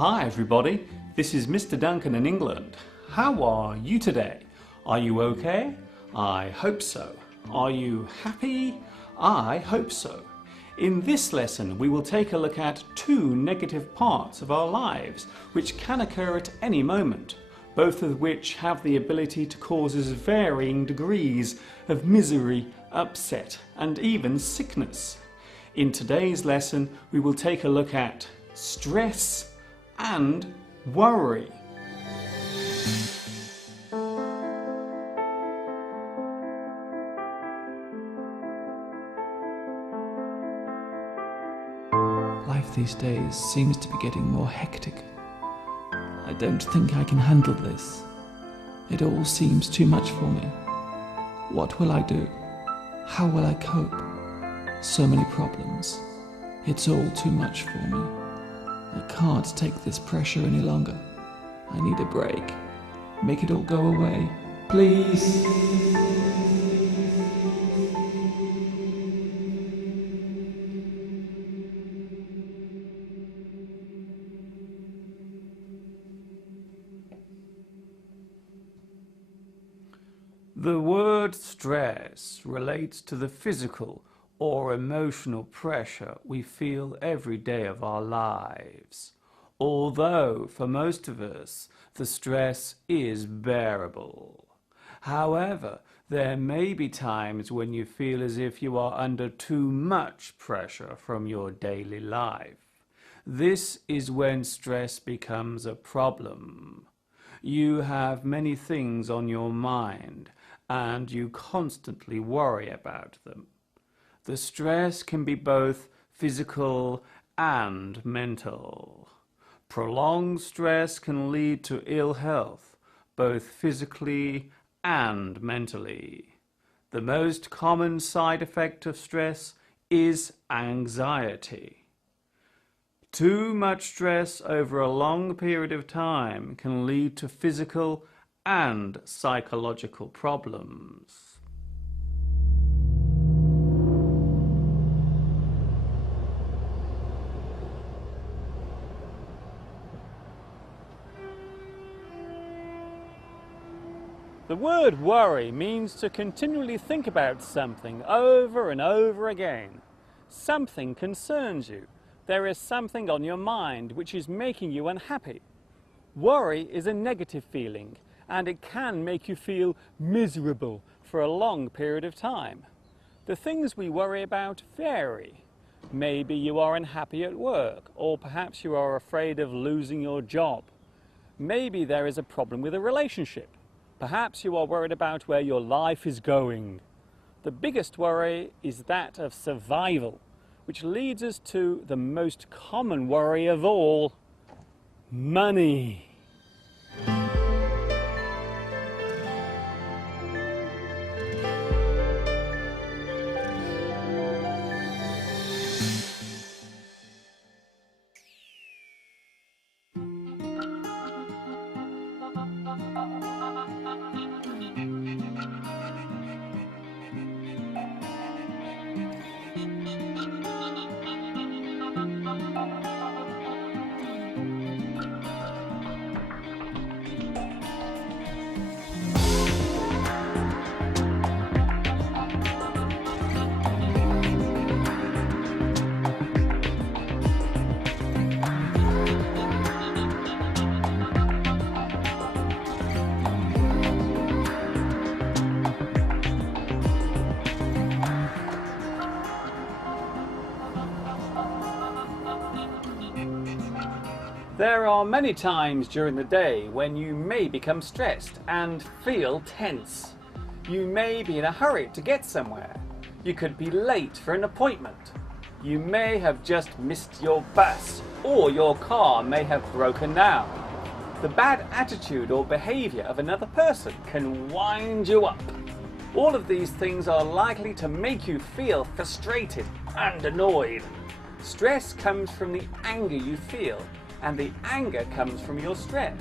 Hi everybody, this is Mr. Duncan in England. How are you today? Are you okay? I hope so. Are you happy? I hope so. In this lesson we will take a look at two negative parts of our lives which can occur at any moment, both of which have the ability to cause us varying degrees of misery, upset and even sickness. In today's lesson we will take a look at stress and worry. Life these days seems to be getting more hectic. I don't think I can handle this. It all seems too much for me. What will I do? How will I cope? So many problems. It's all too much for me. I can't take this pressure any longer. I need a break. Make it all go away. Please. The word stress relates to the physical or emotional pressure we feel every day of our lives. Although for most of us the stress is bearable. However, there may be times when you feel as if you are under too much pressure from your daily life. This is when stress becomes a problem. You have many things on your mind and you constantly worry about them. The stress can be both physical and mental. Prolonged stress can lead to ill health, both physically and mentally. The most common side effect of stress is anxiety. Too much stress over a long period of time can lead to physical and psychological problems. The word worry means to continually think about something over and over again. Something concerns you. There is something on your mind which is making you unhappy. Worry is a negative feeling and it can make you feel miserable for a long period of time. The things we worry about vary. Maybe you are unhappy at work, or perhaps you are afraid of losing your job. Maybe there is a problem with a relationship. Perhaps you are worried about where your life is going. The biggest worry is that of survival, which leads us to the most common worry of all: money. There are many times during the day when you may become stressed and feel tense. You may be in a hurry to get somewhere. You could be late for an appointment. You may have just missed your bus, or your car may have broken down. The bad attitude or behavior of another person can wind you up. All of these things are likely to make you feel frustrated and annoyed. Stress comes from the anger you feel, and the anger comes from your stress.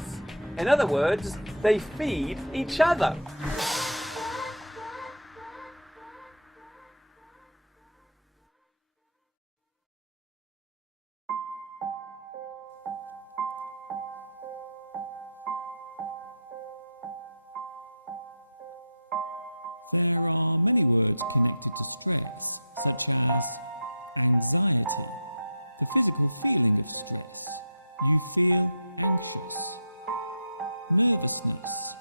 In other words, they feed each other. There are many words connected to stress, such as anxiety, the physical feeling of stress. You feel anxious. Nervousness,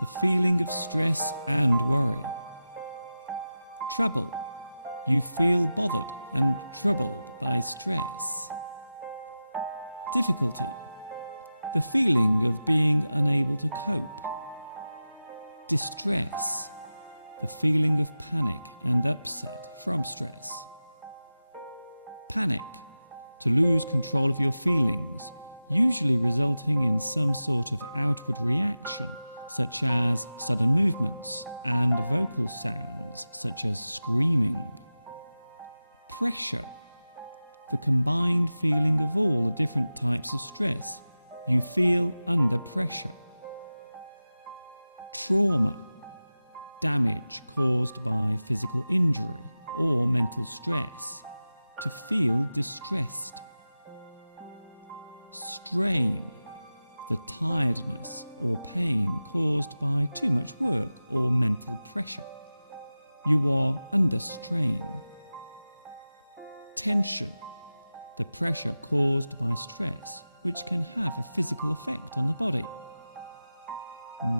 the feeling of stress and worry. Trouble, you feel bothered and troubled by stress. Difficulty, the feeling of being unable to cope. Distress, the feeling of panic and upset from stress. Panic, to lose control of your feelings, usually resulting in some sort of outward reaction, such as sudden movements and vocal sounds, such as screaming. Pressure, the combined feeling of all the different types of stress. You feel under pressure. Trauma, damage caused by physical injury or mental stress. To feel distressed. Strain, the tiredness or pain caused by too much work or mental pressure. You are under strain. Tension, the pressure caused by stress, which can have a physical effect on the body.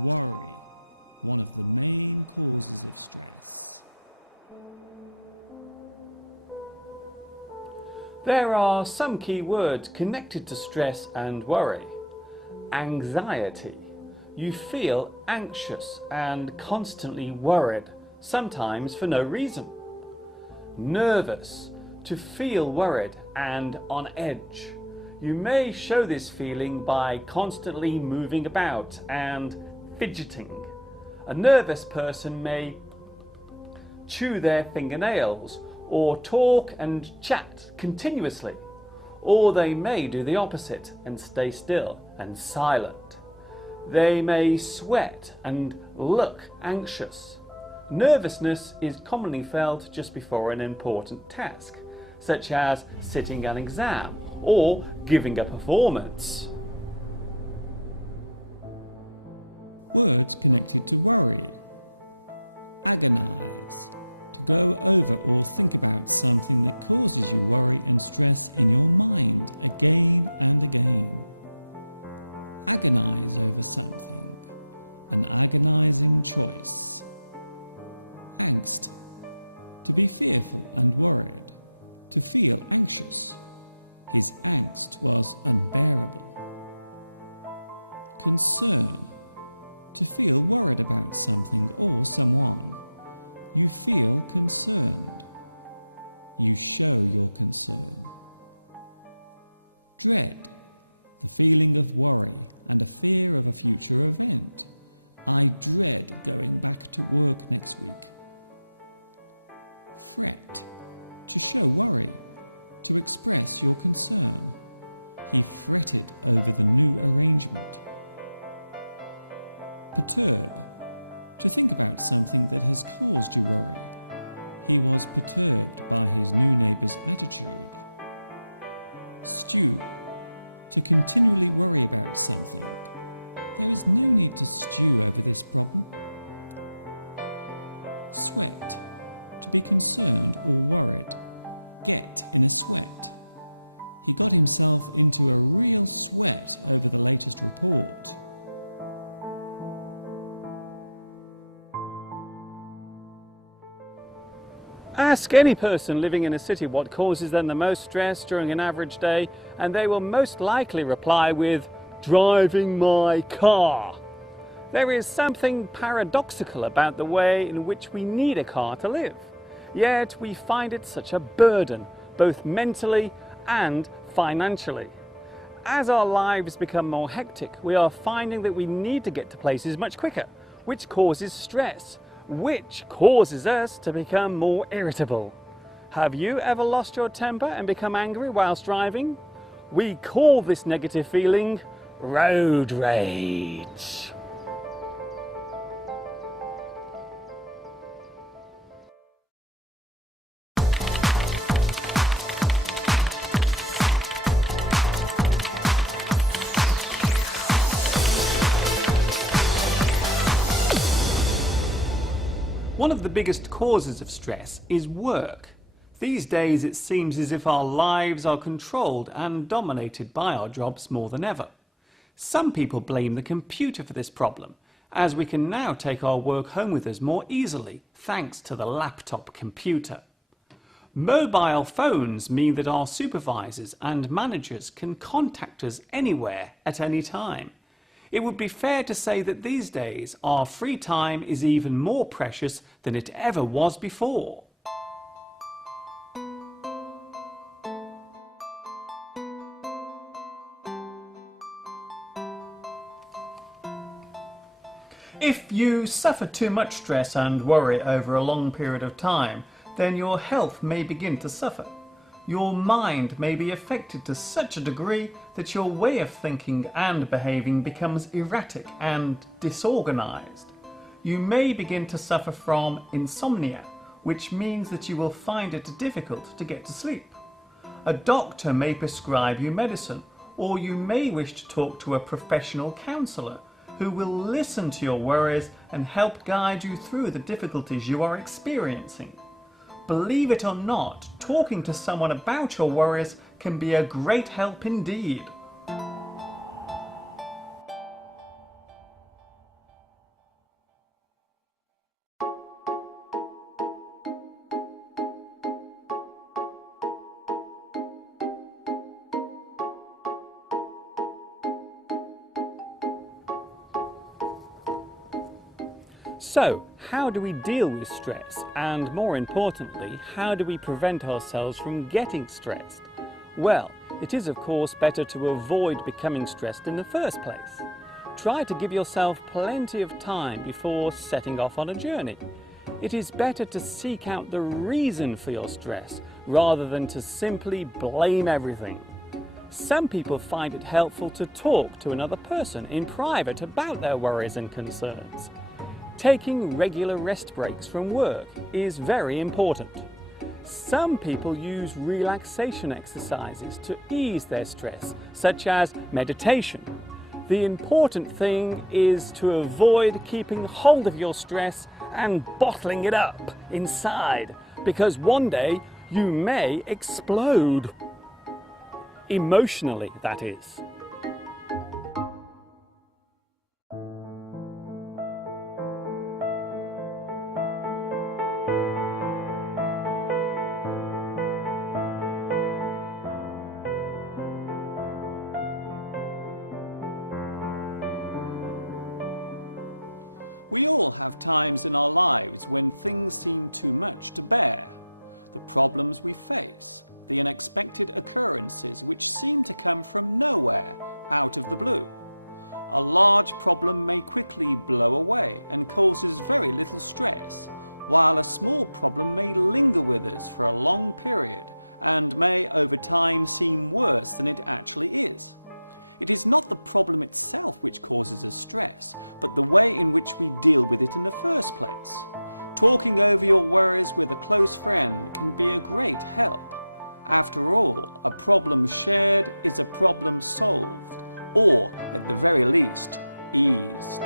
Worry, one of the main causes of stress. There are some key words connected to stress and worry. Anxiety. You feel anxious and constantly worried, sometimes for no reason. Nervous. To feel worried and on edge. You may show this feeling by constantly moving about and fidgeting. A nervous person may chew their fingernails or talk and chat continuously, or they may do the opposite and stay still and silent. They may sweat and look anxious. Nervousness is commonly felt just before an important task, such as sitting an exam or giving a performance. Words connected to worry. Agonize, to go over or think about something that causes you worry and stress in your mind again and again. Agonize over something, an agonizing choice. Angst, to be fearful and worried, to feel anxious. His angst was unbearable. Concern, to feel worried about something or someone. You feel concerned. You show your concern. Dread, the feeling of worry and a fear of a future event. I dread going back to work next week. Fret, to show worry, to express your concern. He fretted over the new arrangement. Perturb, to think about something that has caused you worry. He was perturbed by his new neighbour's attitude. Stew, to continually worry about something. There is no need to stew over this problem. Sweat, to be concerned or worried. Get in a sweat. He got himself into a real sweat over the latest report. Ask any person living in a city what causes them the most stress during an average day, and they will most likely reply with, driving my car. There is something paradoxical about the way in which we need a car to live, yet we find it such a burden, both mentally and financially. As our lives become more hectic, we are finding that we need to get to places much quicker, which causes stress, which causes us to become more irritable. Have you ever lost your temper and become angry whilst driving? We call this negative feeling road rage. One of the biggest causes of stress is work. These days it seems as if our lives are controlled and dominated by our jobs more than ever. Some people blame the computer for this problem, as we can now take our work home with us more easily thanks to the laptop computer. Mobile phones mean that our supervisors and managers can contact us anywhere at any time. It would be fair to say that these days our free time is even more precious than it ever was before. If you suffer too much stress and worry over a long period of time, then your health may begin to suffer. Your mind may be affected to such a degree that your way of thinking and behaving becomes erratic and disorganized. You may begin to suffer from insomnia, which means that you will find it difficult to get to sleep. A doctor may prescribe you medicine, or you may wish to talk to a professional counselor who will listen to your worries and help guide you through the difficulties you are experiencing. Believe it or not, talking to someone about your worries can be a great help indeed. So, how do we deal with stress? And more importantly, how do we prevent ourselves from getting stressed? Well, it is of course better to avoid becoming stressed in the first place. Try to give yourself plenty of time before setting off on a journey. It is better to seek out the reason for your stress rather than to simply blame everything. Some people find it helpful to talk to another person in private about their worries and concerns. Taking regular rest breaks from work is very important. Some people use relaxation exercises to ease their stress, such as meditation. The important thing is to avoid keeping hold of your stress and bottling it up inside, because one day you may explode. Emotionally, that is. We all have times in our lives when things seem too much to bear. The problems we face, the unexpected occurrences which seem to come from nowhere, out of the blue. A large problem may quickly blow away and causes very little stress, while a small problem may linger with us for a long period and may over time seem worse than it actually is. It is not the problem itself which causes us stress, but the way in which we deal with it in the first place. Talking over your worries with a close friend can be a great help. After all, a problem shared is a problem solved, or at the very least, eased.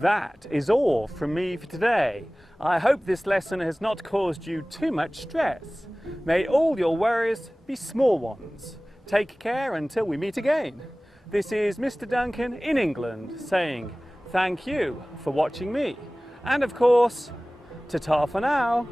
That is all from me for today. I hope this lesson has not caused you too much stress. May all your worries be small ones. Take care until we meet again. This is Mr. Duncan in England saying thank you for watching me. And of course, ta-ta for now.